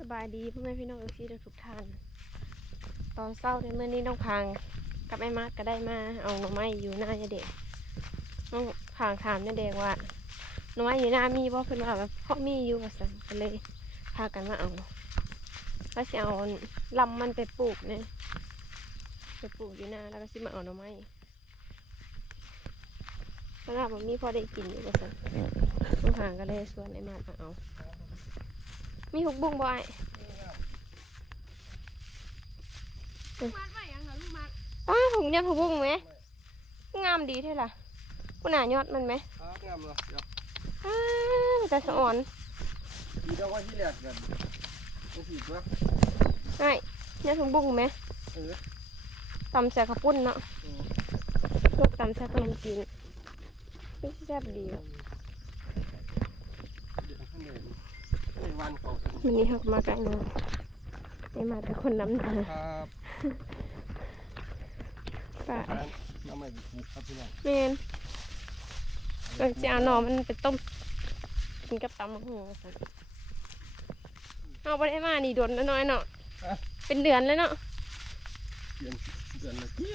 สบายดีพ่อแม่พี่น้องเอฟซีทุกท่าน ตอนเศร้าในเมื่อนี้น้องพังกับแม่มาดก็ได้มาเอาหน่อไม้อยู่หน้ายาเด็กน้องพังถามยาเด็กว่าหน่อไม้อยู่หน้ามีบ่เพิ่นว่าแบบเพราะมีอยู่ว่าซั่นก็เลยพากันมาเอาแล้วสิเอาลำมันไปปลูกเนี่ยไปปลูกอยู่หน้าแล้วก็สิมาเอาหน่อไม้เพราะว่ามันมีพอได้กินอยู่ว่าซั่นน้องพังก็เลยชวนไอ้มาดมาเอา มีหุกบุ้งบ่ไอ้มัดไว้ยังเหรอลูกมัดอ้าวผมยอดหุกบุ้งไหมงามดีเท่าล่ะกูหนายอดมันไหมครับงามเลยเดี๋ยวอ้าวแต่สะอ่อนทีเดียวว่าที่แรกกันจังสี่ตัวไอ้ยอดหุกบุ้งไหมเออตำใส่ข้าวปุ้นเนาะเออลูกตำใส่ขนมจีนไม่ใช่แซ่บดีอะเดี๋ย วันนี้เขาก็มากันเนาะไม่มาแต่คนน้ำหนาป่าเมนเราจะเอาหน่อมันไปต้มกินกับตำมะฮุงค่ะเอาไปได้มานี่โดนแล้วน้อยเนาะเป็นเดือนแล้วเนาะเดือนเดือนละที่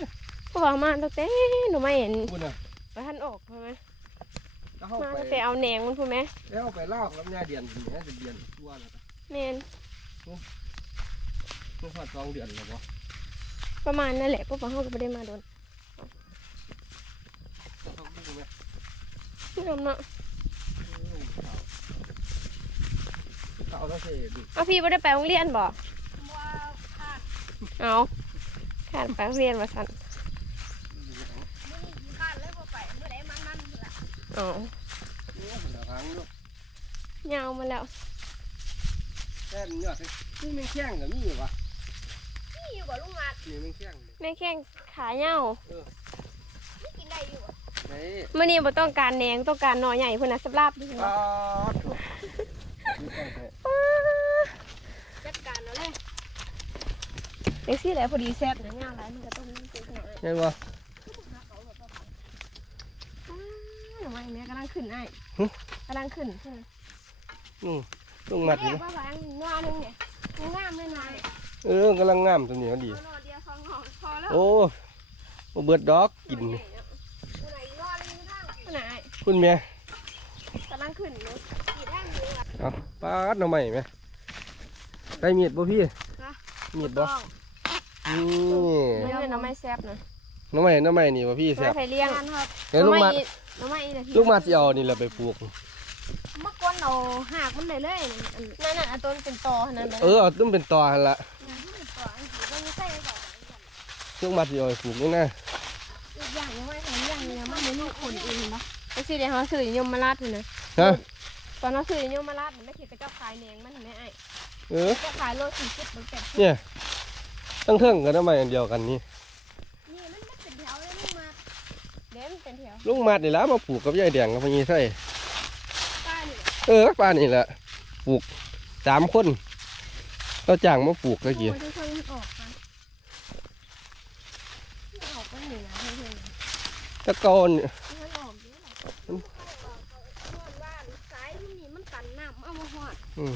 เพระว่ามาตั้งแต่หนูไม่เห็นคุณน่ะว่าท่านออกใช่ไหม แล้วเข้ามาไปตั้งแต่เอาแหนงมันพูดไหมแล้วเอาไปลอกแล้วเนี่ยเดือนนี้จะเดือนทั่วแล้วเมนเมื่อพอสองเดือนแล้วบ่ประมาณนั่นแหละเพราะว่าเขาก็ไม่ได้มาโดนเขาดูไหมงามเนาะเขาเอาแล้วเสร็จเอาพี่ไม่ได้ไปโรงเรียนบ่ว้าวขาดเอาขาดไปโรงเรียนมาสั่น มื้อนี้ขี้ขาดเลยบ่ไปมื้อใดมันมันพุ่นล่ะ อ๋อนี่มันจะพังด้วยยาวมาแล้วแค่นี้ยอดนี่มันแข้งกับนี่วะนี่อยู่บ่ลูกมัดนี่มันแข้งแม่แข้งขาเหี่ยวนี่กินได้อยู่บ่ไหนเมื่อนี้บ่ต้องการแหนงต้องการหน่อใหญ่พุ่นนะสำหรับดิอ๋อถูกนี่ต้องให้จัดการเอาเลยเด็กซี่แหละพอดีแซ่บนะยาวหลายมันก็ต้องเป็นหน่อยใช่บ่ หน่อไม้แม่กำลังขึ้นไอ้ หึ กำลังขึ้นใช่ไหมอืมต้องมัดแม่อยู่ว่าหลังหน้านึงเนี่ยงามเลยนายเออกำลังงามตัวนี้ก็ดี เอาหน่อเดียวสองหน่อพอแล้วโอ้บ่เบิดดอกกินหน่อใหญ่เนาะผู้ใดรอดอยู่ทางพุ่นน่ะไอ้คุณแม่กำลังขึ้นเนาะกี่ทางอยู่ล่ะ เอาปาดหน่อไม้แม่ได้มีดบ่พี่ฮะมีดบ่ต้องนี่เดี๋ยวหน่อไม้แซ่บนะหน่อไม้หน่อไม้นี่บ่พี่หน่อแซ่ไม้บไผ่เลี้ยง งานครับเดี๋ยวลูกมัดหน่อไม้ อีกนาทีลูกมัดสิเอานี่แหละไปปลูก เมื่อก่อนเอาหากมันได้เลยอันนั่นน่ะอันต้นเป็นตอขนาดนั้นเออเอาต้นเป็นตอหั่นละนั้นที่มันตัวอันที่มันใส่ก่อนลูกมัดสิเอาไปปลูกนี่นะอีกอย่างยังไม่ทำอย่างนี้มันไม่มีคนเองเนาะไอ้สิเดี๋ยวเขาซื้อยมมาลาดเลยนะฮะตอนเขาซื้อยมมาลาดมันไม่คิดจะกับขายแหนงมันเห็นไหมไอ้เออ จะขายโลสี่สิบหรือแปดสิบเนี่ยตั้งเทิงกันหน่อไม้อันเดียวกันนี่นี่มันไม่เป็นแถวเลยลูกมัด เดี๋ยวมันเป็นแถวลูกมัดนี่ล่ะมาปลูกกับยายแดงกับพี่ใส่ป้านี่เออป้านี่แหละปลูกสามคนเราจ้างมาปลูกตะกี้โอ้ยทุกคนมันออกค่ะมันออกก็หนีนะเพื่อนตะกอนๆมันออกเยอะหรอบ้านสายที่นี่มันตันน้ำเอามาหอดอืม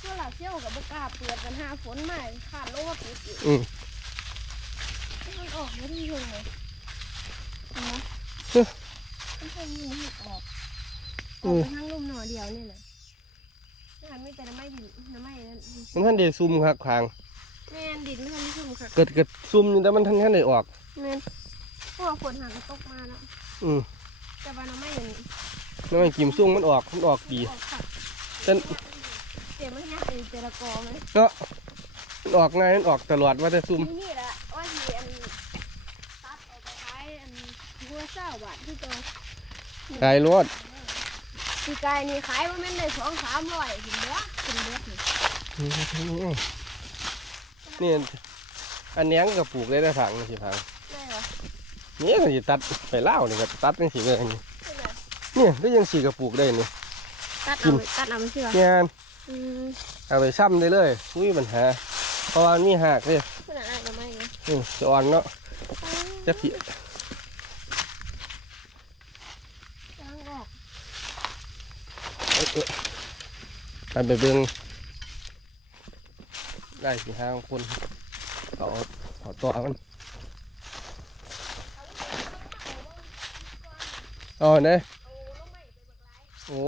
เมื่อไหร่เชี่ยวกับบกล้าเปิดกันหาฝนมาขาดโลว่าปิดอยู่อืมมันออกไม่ได้ยังไงเห็น ไหมมันคงมีหิออกออกไปทั้งลุ่มหน่อเดียวนี่แหละนี่มันไม่แต่น้ำไม่ดินน้ำไม่นั่นมันท่านได้ซุ่มครับคางแม่นดินไม่ทันที่ชุ่มค่ะเกิดเกิดซุ่มอยู่แต่มันท่านท่านได้ออกแม่นเพราะว่าฝนหางก็ตกมาแล้วอืมแต่ว่าน้ำไม่อย่างนี้น้ำมันกิมซุ่มมันออกมันออกดีออกค่ะแต่เสียมันยักษ์เป็นเจรกอไหมเนาะมันออกง่ายมันออกตลอดว่าแต่ซุ่มนี่นี่แหละว่าที่อันตัดออกไปขายอันหัวเศร้าบาทที่ตัวขายรถปีกายนี่ขายว่าแม่นได้สองสามร้อยถึงเด้อถึงเด้อนี่นี่อันเนี้ยงกับปลูกได้แต่ถังสิพังได้เหรอนี่ก็สิตัดไปเล่าวนี่ก็ตัดจังสิเลยนี่ใช่ไหมเนี่ยได้ยังสีกับปลูกได้นี่ตัดเอาไปตัดเอาไปเชื่องานอืมเอาไปซ้ำได้เลยอุ้ยปัญหาเพราะว่ามันมีหักเลยขนาดนั้นก็ไม่เลยอืมจะอ่อนเนาะจะเสีย ล้างออก เอ้ยเอ้ย ไปไปเบิ่งได้สิห้าคนเอาเอาตัวมันเอ๋อเนี่ยโอ้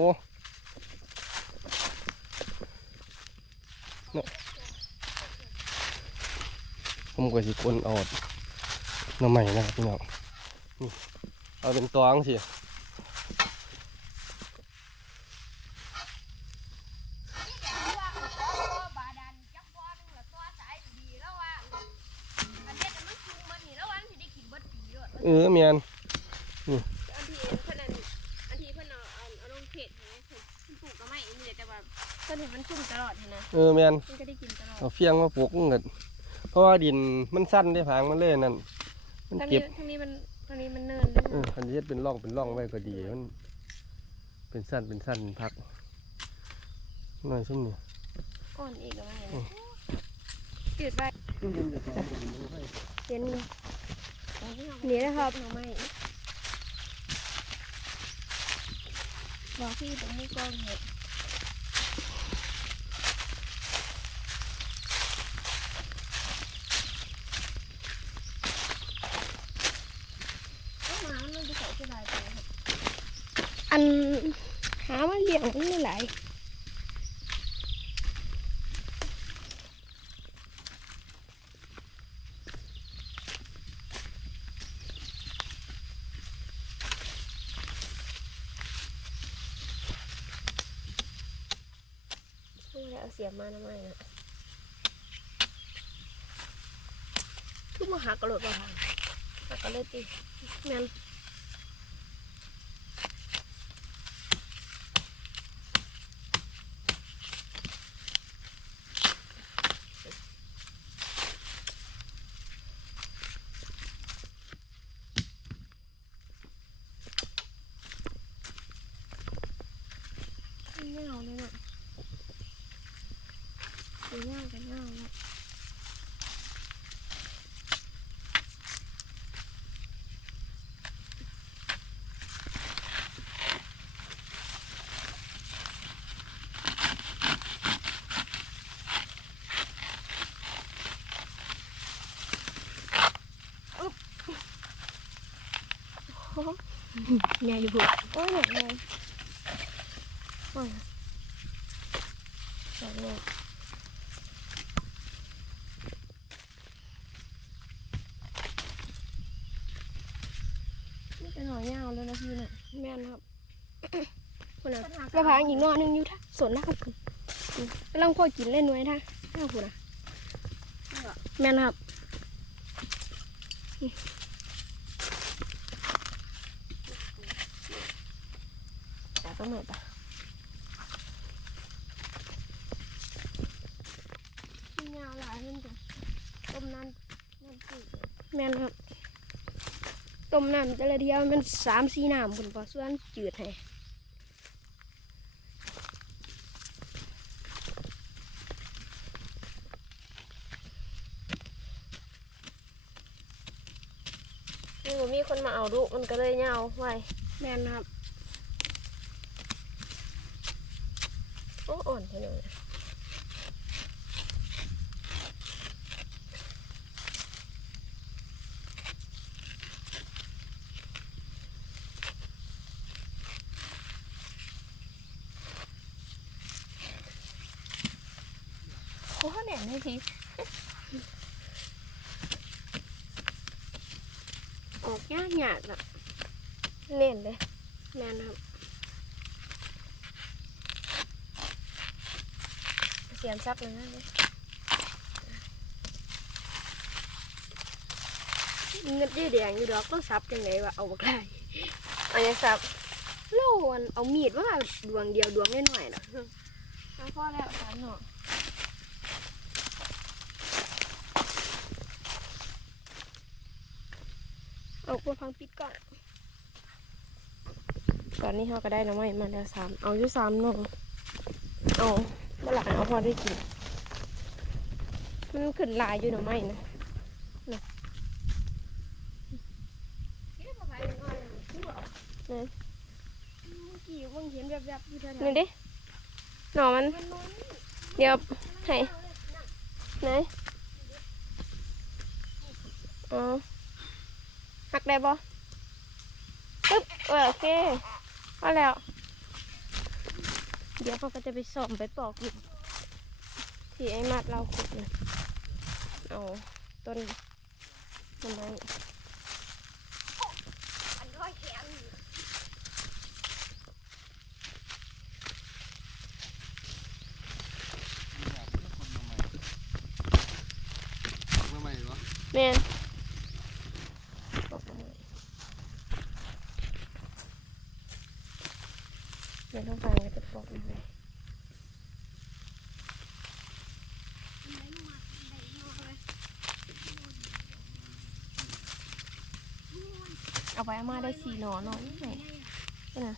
เนาะผมก็สิคนเอาหน้ำใหม่นะครับพี่น้องเอาเป็นตัวอังสิ บาดาลจักบ่นึงละตัวสายดีแล้วว่าอันเนี้ยมันคุมมันนี่แล้ววันสิได้กินเบิดปีด้วย เออเมียนอันที่เพิ่นอันอันที่เพิ่นเอาเอาเอาลงเพจให้เพิ่นเพิ่นปลูกก็ไม่นี่แหละแต่ว่าเพิ่นเห็นมันชุ่มตลอดหั้นนะเออเมียนมันก็ได้กินตลอดเอาเฟียงมาปลูกมันก็เพราะว่าดินมันสั้นได้ผางมันเลยนั่นมันทางเก็นี้บทางนี้มันทางนี้มันเนินด้วยเอออันนี้เป็นร่องเป็นร่องไว้ก็ดีมัน เป็นสั้นเป็นสั้นพักหน่อยชุ่มนี่ก่อนอีกแล้วมันเนี่ยจืดไปเย็น นี่นะครับหน่อไม้บอกพี่ตรงนี้องเห็ดอันจะใส่ที่ลายไปครับอันหามันเลี้ยงมันไม่ไหลาย ไมาทำไมนะทุกมาหักกระโดดมาหักกกระโดดตีแม่นไม่เอาเลยน่ะ ไปย่างกันย่างแล้วใหญ่บุโอ้ยใหญ่เลยโอ้ยใหญ่เลย นี่เป็นหอยยาวเลยนะพี่น่ะแม่นครับ คุณน่ะกระพางอีกหนอหนึงอยู่ท่าสวนนะครับคุณอืมกำลังพ่อกินเล่นไว้ท่าท่าคุณน่ะแม่นครับอืมแต่ต้องเหมือนปะยาวหลายเพิ่นจ้ะต้มน้ำน้ำจืดแม่นครับต้มน้ำแต่ละเดียวมันสามสี่น้ำคุณพอส่วนจืดให้นี่ ผมมีคนมาดูมันก็เลยเงาไว้แม่นครับ โอ้อ่อนไปหน่อยโอ้แหน่เลยที ออกยากหยาดอะเน่นเลยแม่นครับเสียมซับเลยนะเนี่ยเงินยืดแดงอยู่ดอกก็ซับจังไงวะเอาบักได้อันนี้ซับโล่อันเอามีดว่าดวงเดียวดวงน้อยๆนะเอาพอแล้วสามหน่อ เอาพวกพังปิดก่อน ตอนนี้เขาก็ได้น้ำมันมาแล้วสามเอาอยู่สามหน่อเอาเมื่อไหร่เอาพอได้กิน มันขึ้นลายอยู่หน่อไม้นะนะนี่ดิหน่อมัน เดี๋ยวให้ไหนอ๋อ หักได้บ่ปึ๊บเออโอเคเอาแล้ว เดี๋ยวเขาก็จะไปส่อมไปปอกอยู่ที่ไอ้มัดเราขุดเลยเอาต้นต้นไม้อันร้อยแขนอยู่มาใหม่เหรอแม่นปอกต้นไม้เดี๋ยวต้องฟังก็จะปอกมันเลย เอาไปเอา มาได้สี่หนอหน่อยนี่ไงนี่นะ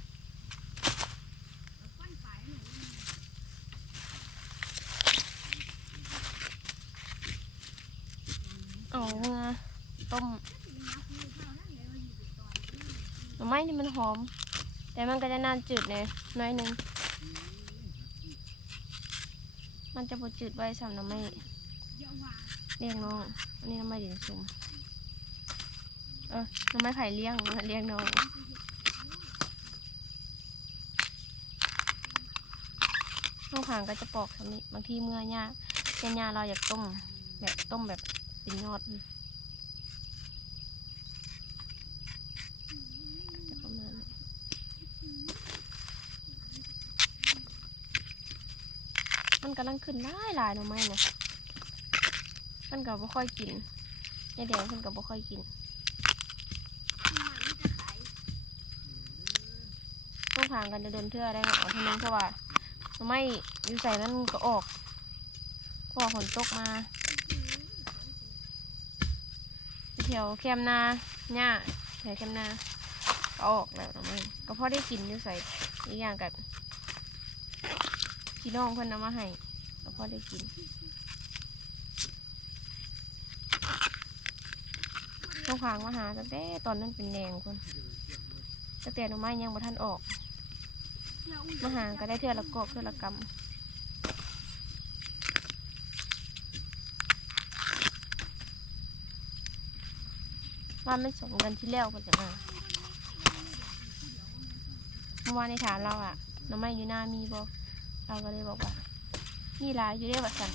เอามาต้มหน่อไม้นี่มันหอม แต่มันก็จะนานจืดเลยน้อยหนึง มันจะบดจืดไว้สำหน่อไม้เลี้ยงน้องอันนี้หน่อไม้ดินซุ่ม ออหน่อไม้ไผ่เลี้ยงเลี้ยงน้องข้างผางก็จะปอกสำนี้ บางทีเมื่อย่าเช่นยาเราอยากต้ม แบบต้มแบบเป็นยอดมันกำลังขึ้นได้หลายหน่อไม้นะมันก็บ่ค่อยกินยาแดงเพิ่นก็บ่ค่อยกิน ข้างกันจะเดินเทื่อได้เนาะเอาเท่านึงเพราะว่าหน่อไม้อยู่ใส่มันก็ออกพ่อฝนตกมาแถวแคมนาหญ้าแถวแคมนาก็ออกแล้วนะมันก็พอได้กินอยู่ใส่อีกอย่างกับพี่น้องเพิ่นนำมาให้ก็พอได้กินต้องขางมาหาตั้งแต่ตอนนั้นเป็นแดงคนตั้งแต่หน่อไม้ยังบ่ทันออก มาหาก็ได้เทือละกอกเทือละกำว่าไม่สองกันที่แล้วก็จะมาเมื่อวานในถามเราอะน้ำไม้อยู่หน้ามีบ่เราก็เลยบอกว่ามีหลายอยู่ได้ว่าสัน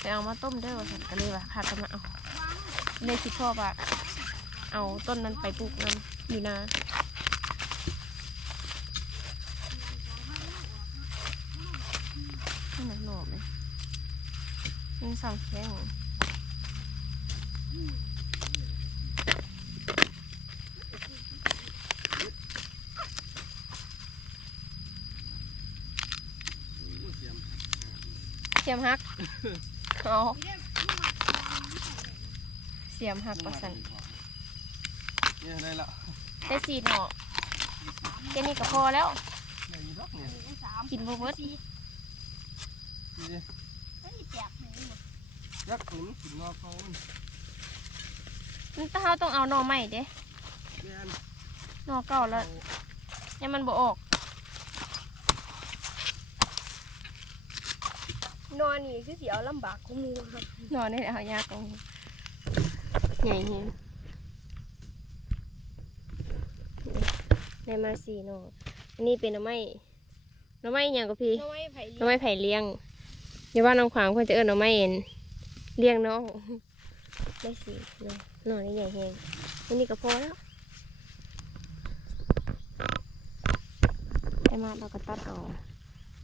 ไปเอามาต้มเด้อว่าสันก็เลยว่าพากันมาเอาเลยสิพ่อว่าเอาต้นนั้นไปปลูกนํอยู่นานี่หนักหน่อไหม ยังสั่งแข็งเสียมหักเอาเสียมหักประสันเนี่ยได้ละได้สี่หน่อแค่นี้ก็พอแล้วได้ยีดอกเนี่ยสามกินบ่เบิดนี่ดิ ไม่มีแจกไหนหมด ยักษ์หนุนกินนอกเขามันมันถ้าเราต้องเอาหน่อใหม่เด้แม่นหน่อเก่าแล้วยังมันบ่ออกนอนนี่คือเสียวลำบากกูมูครับหน่อนี่แหละเอายากตรงใหญ่เห็นได้มาสี่หน่ออันนี้เป็นหน่อไม้หน่อไม้อหย่างก็พี่น้อยไผ่หน่อไม้ไผ่เลี้ยงอย่าว่าน้องขวางเพื่อนจะเอิ้นหน่อไม้เอ็น เลี้ยงน้องได้สินอหน่อนี่ใหญ่แหงอันนี้ก็พอแล้วไอ้มาเราก็ตัดออก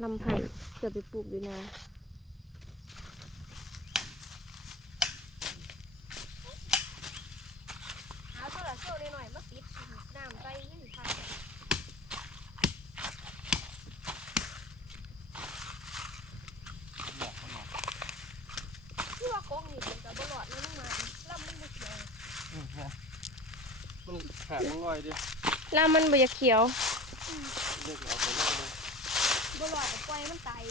ลำไผ่เกือบไปปลูกอยู่นะ เอาโซลาร์เซลล์หน่อยๆมาปิดน้ำไปยิ่งพันที่ว่าโค้งนี่เป็นกับบลอดนี่มึงมาลำมึงมาเขียว อืมฮะมัน ขาดมันลอยดิลำมันบ่อยากเขียวเรียกเอาไปเลยบลอดกับปล่อยมันตาย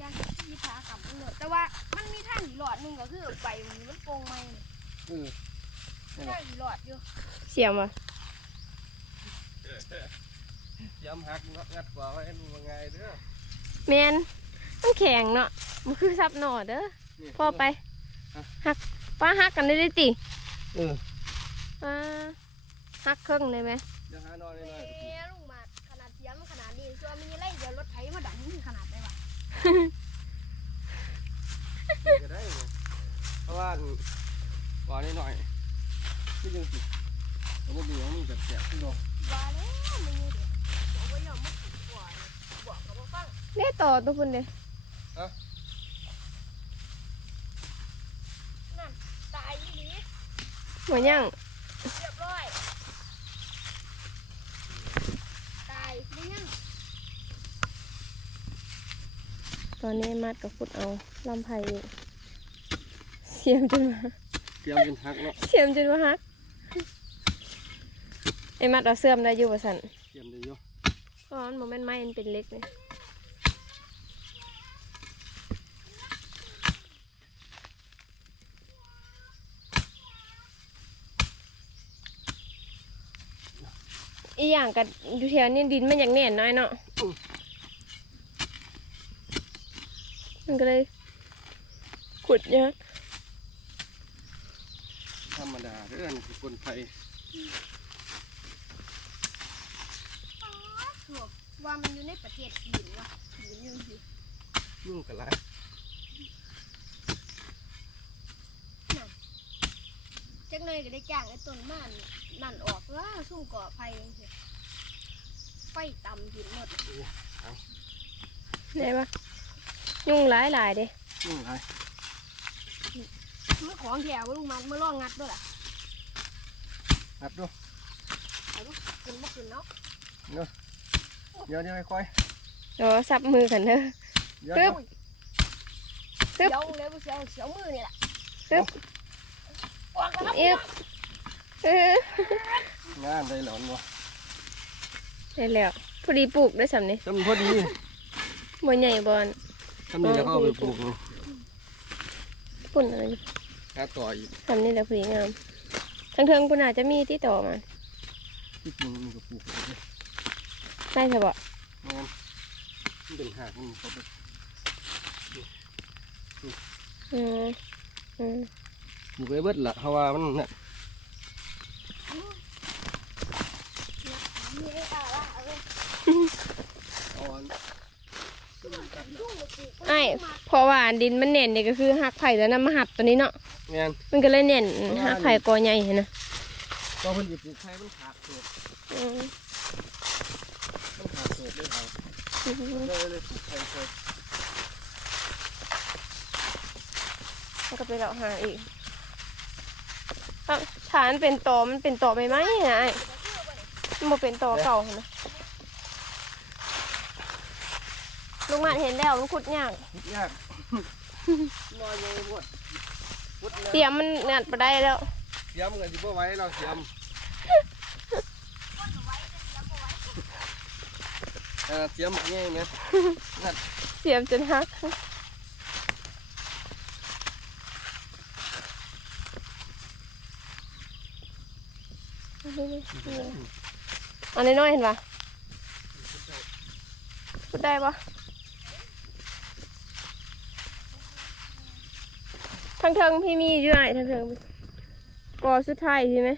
ยางที่พากับมันเลยแต่ว่ามันมีทางอีหลอดหนึงก็คือใบมันมันโปงไหมเออทางอีหลอดอยู่เสียมอะย้ำหักงัดกว่าไว้มันว่าไงเด้อแมนมันแข็งเนาะเมันคือซับหน่อเด้อนี่พ่อไปฮะ หักป้าหักกันได้ดิติ เออ ป้าหักเครึ่องเลยไหมเดี๋ยวหานอนหน่อยเอ๊ะลุงมาขนาดเสียมขนาดนี้ชัวร์มีไรเดี๋ยวรถไถมาดันนี่ขนาดได้ปะๆก็ได้ไงเพราะว่าก่อนิดหน่อยนี่ยังสิดผมก็มีอย่างนี้กับแกะที่เราว่าแล้วมึงนี่เดี๋ยวบอกว่ายอมมาถูกกว่าบอกกับว่าฟังได้ต่อตัวคุณเลยนั่นตายยี่ลีหมดยัง เรียบร้อย ตายไม่ยัง ตอนนี้มัดกับฟุดเอาลำไผ่เสียมจนมาเตรียมเป็นทักเนาะเสียมจนมาฮักไอ้มัดเอาเสื่อมได้อยู่ประสันเตรียมได้อยู่เพราะมันโมเมนต์ไม้มันเป็นเล็กเลยอีอย่างกับอยู่แถวนี้ดินมันอย่างแน่นน้อยเนาะ มันก็เลย ขุดยากธรรมดาเรื่องคือคนไทยถูกว่ามันอยู่ในประเทศจีนวะจีนยังสิยุ่งกันละจักหน่อยก็ได้จ้างไอ้ต้นมันนั่นออกว่าซุ่มก่อไฟยังสิไฟต่ำหินหมดได้ปะ ยุ่งหลายหลายๆเด้ยุ่งไรเมื่อของแถวว่าลุงมันมาล่องงัดด้วยล่ะนับดูเอาลูกกินบ่กินเนาะเดี๋ยวเดี๋ยวค่อยเดี๋ยวซับมือกันเด้อเดี๋ยวปึ๊บเสียวเลยบ่เสียวเสียวมือนี่แหละปึ๊บออกแล้วครับเอ๊บเอองานได้หลอนวะได้แล้วพอดีปลูกได้สำนี้จำพอดีบ่ใหญ่บอล ทำนี่แล้วก็เอาไปปลูกเลยปุ่นอะไรหาต่ออีกทำนี่แหละพอดีงามทั้งเทิงปุ่นอาจจะมีที่ต่อมาที่จริงมันก็ปลูกเลยได้ใช่ปะงานมันเป็นหากมันเขาไปอืมอืมปลูกไว้เบิดละเพราะว่ามันน่ะ ไอ้เพราะว่าดินมันแน่นเนี่ยก็คือหักไผ่แล้วนำมาหับตัวนี้เนาะงานมันก็เลยแน่นหักไผ่กอใหญ่เห็นนะก็เพิ่นจะปลูกไข่มันขาดโสดอืมมันขาดโสดเลยเขาเลยเลยปลูกไข่ใส่มันก็ไปเลาะหาอีกถ้าฐานเป็นตอมันเป็นตอใบไม้นะไอ้มันบ่เป็นตอเก่าเห็นไหม ลุงมาเห็นแล้วมันขุดยากพุดยากมาเยอะหมดพุดแล้วเสียมมันงัดไปได้แล้วเสียมกันสิบ่ไหว้เราเสียมเออเสียมอย่างงี้ไหมเสียมจนหักอันนี้น้อยๆเห็นปะพูดได้ปะ ทางเทิงพี่มีอยู่ไหนทางเทิงกอสุดท้ายใช่ไหม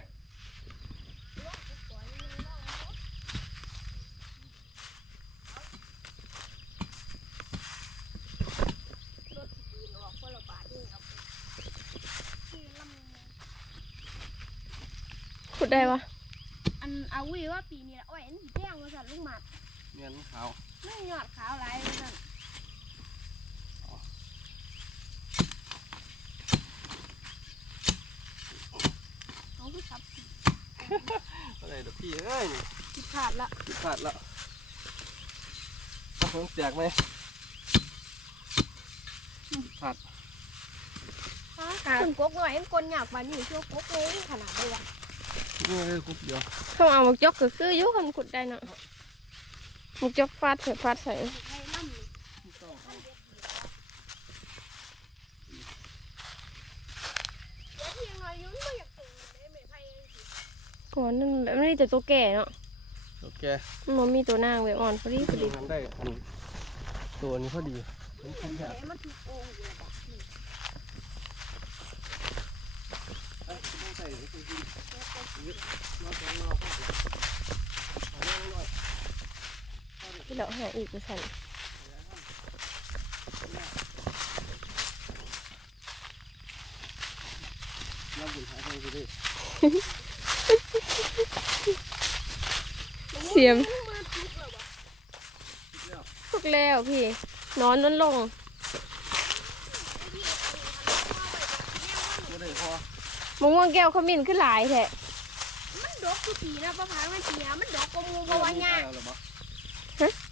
รถจีนออกคนละบาทนี่ครับคือลำพูดได้ปะอันเอาวิว่าปีนี้ละอ้อยอันสีแดงว่าสั่นลุงหมัดเงินขาวไม่หยอดขาวหลายว่าสั่นเอาคือสับ อะไรเดี๋ยวพี่เอ้ยนี่ผิดพลาดละผิดพลาดแล้วต้องแตกไหมพลาดคนกกหน่อยเห็นคนอยากมาอยู่ช่วงกกเลยขนาดเลยวะนี่เลยคุบเดียวเขาเอาหมกจกก็คืออยุคนขุดได้เนาะหมกจกฟาดใส่ฟาดใส่ ไอ้น้ำนี่เดี๋ยวเที่ยงหน่อยอยุ่งไม่อยากตื่นเลยไม่ไพ่เองสิ ก่อนนั่นแบบนี้แต่ตัวแก่เนาะโอเคมันบ่มีตัวนางแบบอ่อนพอดีพอดีทำได้อันตัวนี้พอดีมันคุ้มเห็แค่นมันถูกโกงอยู่แบบนี้ไอ้ต้องใส่ให้คุณกินนอกจากนอกเอาเรื่องหน่อยที่เราหาอีกมาสั่นน้ำบุญหายไปดิ เสียมมันถูกแล้ววะพวกแล้วพี่ นอนนั่นลงบ่ได้พอมะม่วงแก้วขมิ้นขึ้นหลายแท้มันดกทุกทีนะป้าพายมันเสียมันดกกว่าหมูเพราะว่าหญ้าหรอบ่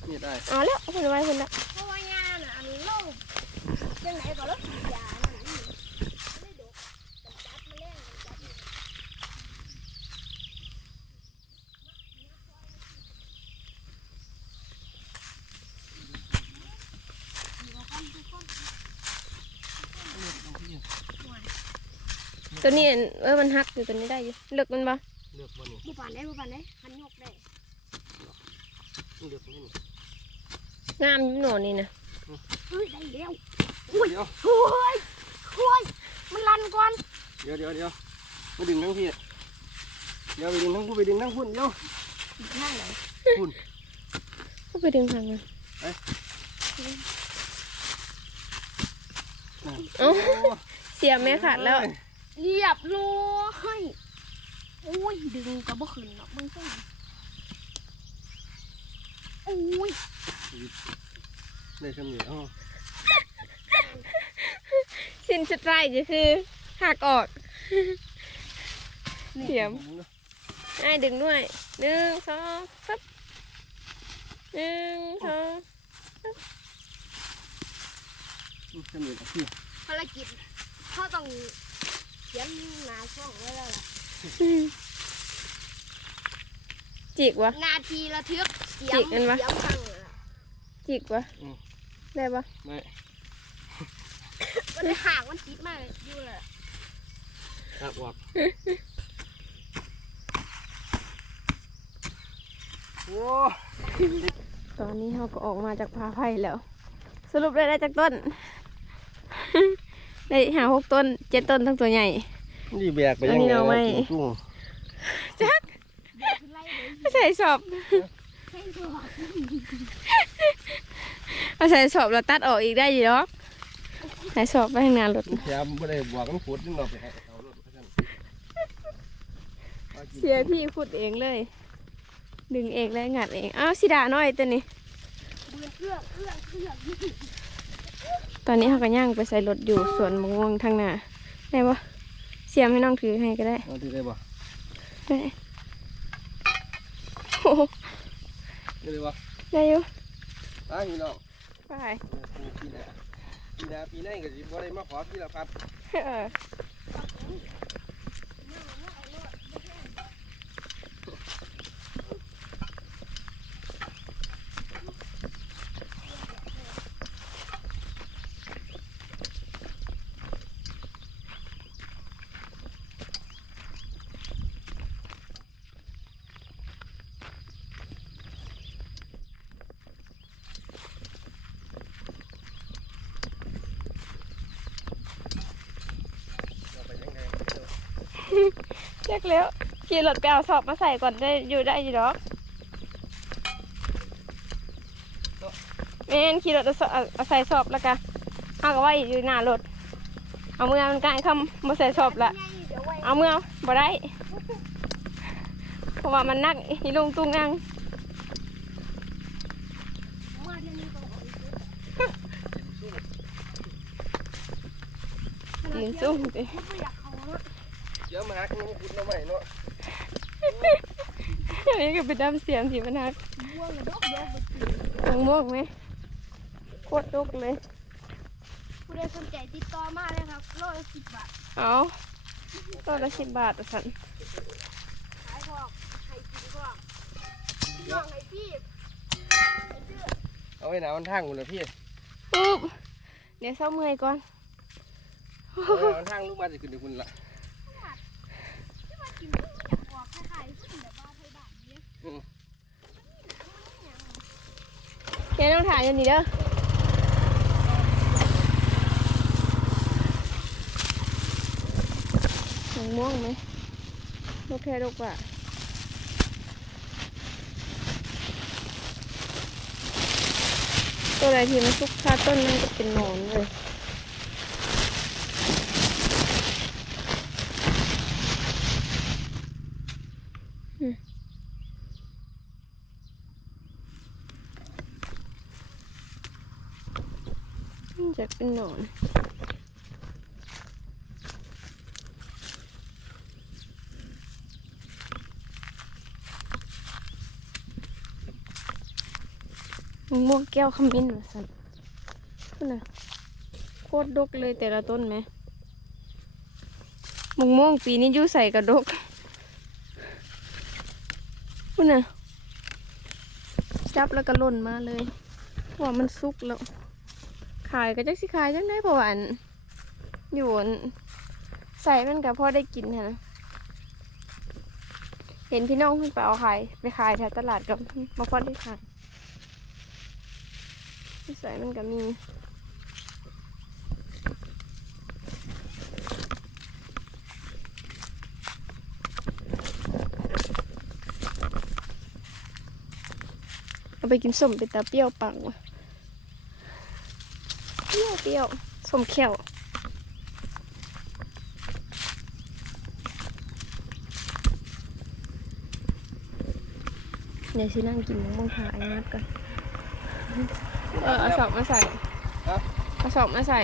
นี่ได้เอาแล้วเอาคนไว้คนละเพราะว่าหญ้าน่ะอันนี้โลกยังไงก็รถสียานั่นนี่ไม่ดกมันจับแมลงมันจับนี่ ตัวนี้เออมันหักอยู่ตัวนี้ได้อยู่เลือกมันบ่เลือกบ่นี่บุปผานได้บุปผานได้คันยกได้เลือกนี่งามอยู่หนอนนี่นะเฮ้ยได้แล้วเดี๋ยวโอ้ยโอ้ยมันลันก่อนเดี๋ยวเดี๋ยวเดี๋ยวมาดึงทั้งพี่เดี๋ยวไปดึงทั้งผู้ไปดึงทั้งพุ่นเดี๋ยวนั่งไหนพุ่นก็ไปดึงทางมันโอ้เสียแม่ขาดแล้ว เรียบร้อยโอ้ย ดึงก็บ่ขึ้นหรอกมึงต้องโอ้ยได้คำนี้อ๋อสิ้นสุดท้ายก็คือหักออกเสียมไอ้ายดึงด้วยหนึ่งสองซับหนึ่งสองคำนี้พี่ภารกิจเขาต้องเขียนหนาช่องไว้แล้วล่ะจิกวะ นาทีระทึกเสียงจิกกันวะ เสียงพังเลยล่ะจิกวะได้ปะไม่มันห่างมันติดมากเลยอยู่เลยครับวอกโอ้ตอนนี้เราก็ออกมาจากพาไผ่แล้ว สรุปได้ได้จากต้น ได้หาหกต้นเจ็ดต้นทั้งตัวใหญ่ นี่แบกไปอัยันงนี้ไงเราไม่กุ้งเดี๋ยวขึ้นไล่เลยใส่สอบให้ตัวเอาใส่สอบแล้วตัดออกอีกได้อยู่หรอกใส่สอบไปทางหน้ารถ แถมไม่ได้บวกมันขุดนึงเราไปให้เขารถเขาสั่นมากินเสียพี่ขุดเองเลย ดึงเองและงัดเอง อ้าวสิดาน้อยตัวนี้ เบื่อเอื้อเอื้อเอื้อ ตอนนี้เขาก็ย่างไปใส่รถอยู่สวนมะม่วงทางหน้าได้ปะเสียมให้น้องถือให้ก็ได้เอาที่ได้บ่ได้โอ้โหได้เลยบ่ได้อยู่ตายพี่น้องไปปีหน้าปีหน้าปีหน้าก็สิบ่ได้มาขอพี่ละพัด เออเรียกแล้วขี่รถไปเอาสอบมาใส่ก่อนได้อยู่ได้อยู่หรอกแม่นขี่รถเอาสอบเอาใส่สอบแล้วกันเอาก็ไว้อยู่หน้ารถเอามือมันกลางคำมาใส่สอบละเดี๋ยวไว้เอามือเอาบ่ได้เพราะว่ามันนักอีลุงตุงนังมาเดี๋ยวนี้ก็เอาอีกยืนซุ่มดิ ดี๋ยวมาหากินขุดหน่อไม้เนาะอันนี้ก็เป็นดำเสียมที่มันนักม่วงเลยดกเดียวไปกินมงม่วงไหมโคตรลุกเลย ผู้ใดสนใจติดต่อมาเลยครับโลละสิบบาทเอาตัวละสิบบาทอะสันขายพร้อมให้กินพร้อมพี่น้องให้พี่ให้ซื้อเอาไว้หนามันทางหมดเลยพี่ปุ๊บเดี๋ยวเศร้าเมื่อยก่อนเอาไว้หนามันทางลูกมาสิขึ้นถึงคุณละ แกต้องถ่ายอย่างนี้เด้อหงม่วงไหมโอเคลูกว่ะตัวอะไรที่มันซุกคาต้นนั่นก็เป็นหนอนเลย จะเป็นหนอนม่วงแก้วขมิ้นว่ะสันพุ่นะโคตรดกเลยแต่ละต้นไหมมะม่วงปีนี้ยุ่ใส่กระดกพุ่นน่ะจับแล้วก็หล่นมาเลยว่ามันสุกแล้วายก็จักสิขายจังได้เพราะว่าอันอยู่ใส่มันก็พอได้กินนะ เห็นพี่น้องเพิ่นไปเอาขายไปขายแถวตลาดกับมาพอได้ขายใส่มันก็มีเอาไปกินส้มเป็นตาเปรี้ยวปังว่ะ เปรี้ยวเปรี้ยวสมเขียวเดี๋ยวฉันนั่งกินมะม่วงหาไอ้นัดก่อนเออเอาสอบมาใส่ฮะเอาสอบมาใส่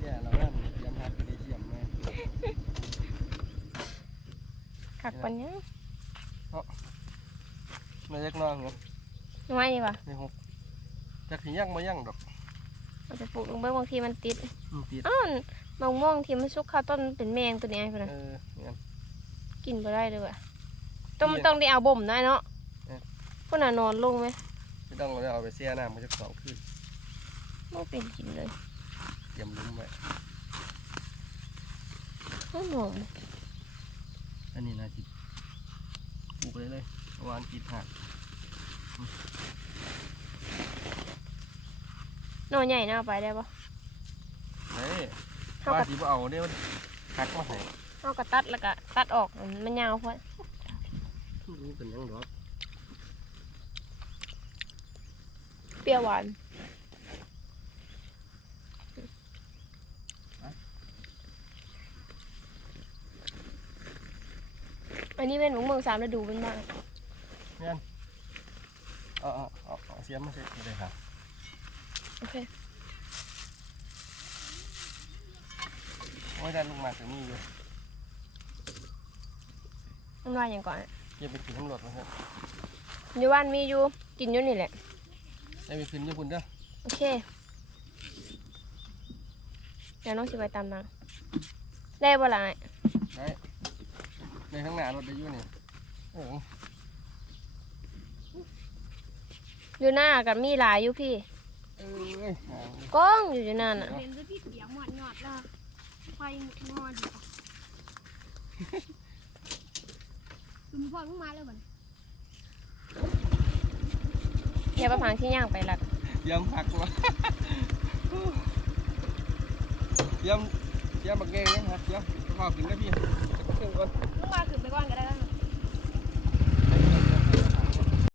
เนี่ยเราเนี่ยเยี่ยมฮักได้เยี่ยมไหมขักปันเนี้ย นายยักน้องเหรอไม่ดีป่ะในหกจักสิยังมายังดอกเอาไปปลูกลงไปบางทีมันติดอืมติดอ้าวมะม่วงที่มันสุกเข้าต้นเป็นแมงตัวนี้ไอ้พะนะเออเนี่ยกินไปได้เลยว่ะต้องมันต้องได้เอาบ่มได้เนาะเออพวกน่ะนอนลงไหมไม่ต้องเอาไปเสียน้ำมันจะสองคืนไม่เป็นกินเลยเตรียมลุ้มไว้ไม่หอมอันนี้นะจิตปลูกเลยเลยเมื่อวานจิตหัก นอนใหญ่น่าเอาไปได้ปะเฮ้ยเขาว่าก็จิบ่เอาเนี่ยหักมาให้เขาก็ตัดแล้วก็ตัดออกมันยาวพอนี่เป็นหยังดอกเปรี้ยวหวานอันนี้เป็นหมูเมืองสามฤดูเป็นบ้างเอาเอาเอาเอาเสียมมาเสร็จเลยครับโอเคโอ้ยได้ลูกหมาถึงนี่อยู่มันว่าอย่างก่อนเก็บไปกินตำรวจมาเถอะอยู่บ้านมีอยู่กินอยู่นี่แหละได้ไปขึ้นญี่ปุ่นเด้อโอเคเดี๋ยวน้องสิไปตามนางได้บ่ล่ะไอ้ได้ในข้างหน้ารถได้อยู่นี่โอ้โห อยู่หน้ากับมีหลายอยู่พี่เอ้ยหางกล้องอยู่อยู่นั่นอะเห็นด้วยพี่เปียกหมดหยอดแล้วไฟงอดีคุณพ่อเพิ่งมาแล้วบันเดี๋ยวประพังที่ย่างไปละยำหักวะยำยำบักเงงนะครับยำข้าวกินได้พี่สักครึ่งก่อนโอ้